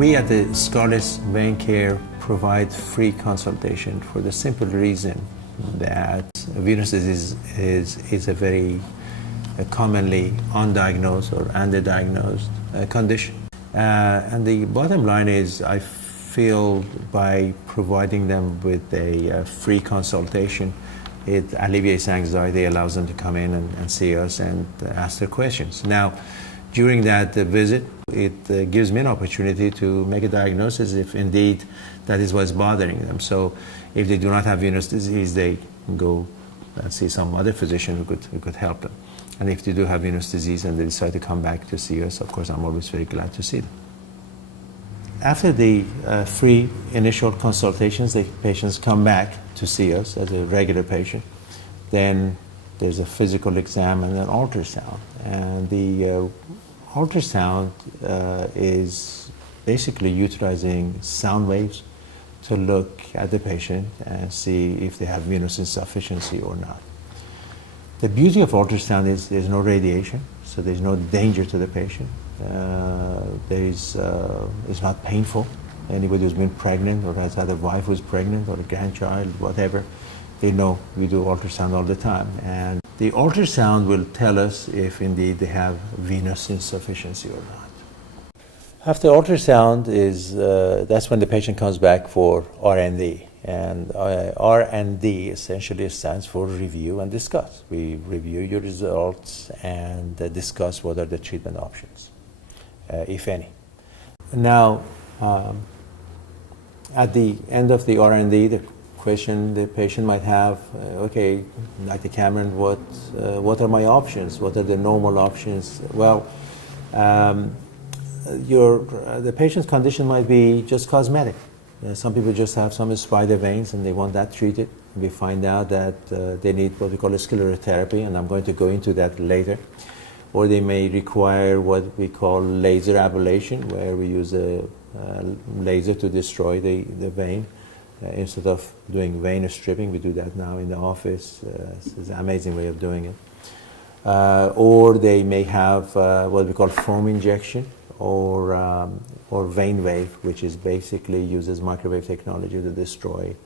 We at the Scarlet's Vein Care provide free consultation for the simple reason that venous disease is a very commonly undiagnosed or underdiagnosed condition. And the bottom line is I feel by providing them with a free consultation, it alleviates anxiety, allows them to come in and see us and ask their questions. Now, during that visit, it gives me an opportunity to make a diagnosis if indeed that is what's bothering them. So if they do not have venous disease, they can go and see some other physician who could help them. And if they do have venous disease and they decide to come back to see us, of course, I'm always very glad to see them. After the free initial consultations, the patients come back to see us as a regular patient. Then there's a physical exam and an ultrasound. And the ultrasound is basically utilizing sound waves to look at the patient and see if they have venous insufficiency or not. The beauty of ultrasound is there's no radiation, so there's no danger to the patient. It's not painful. Anybody who's been pregnant or has had a wife who's pregnant or a grandchild, whatever, they know we do ultrasound all the time. And the ultrasound will tell us if indeed they have venous insufficiency or not. After ultrasound that's when the patient comes back for R&D. And R&D essentially stands for review and discuss. We review your results and discuss what are the treatment options, if any. Now, at the end of the R&D, the question the patient might have, okay, Dr. Cameron, what are my options? What are the normal options? Well, the patient's condition might be just cosmetic. Some people just have some spider veins and they want that treated. We find out that they need what we call a sclerotherapy, and I'm going to go into that later. Or they may require what we call laser ablation, where we use a laser to destroy the vein. Instead of doing vein stripping, we do that now in the office. It's an amazing way of doing it. Or they may have what we call foam injection, or vein wave, which is basically uses microwave technology to destroy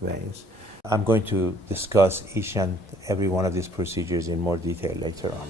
veins. I'm going to discuss each and every one of these procedures in more detail later on.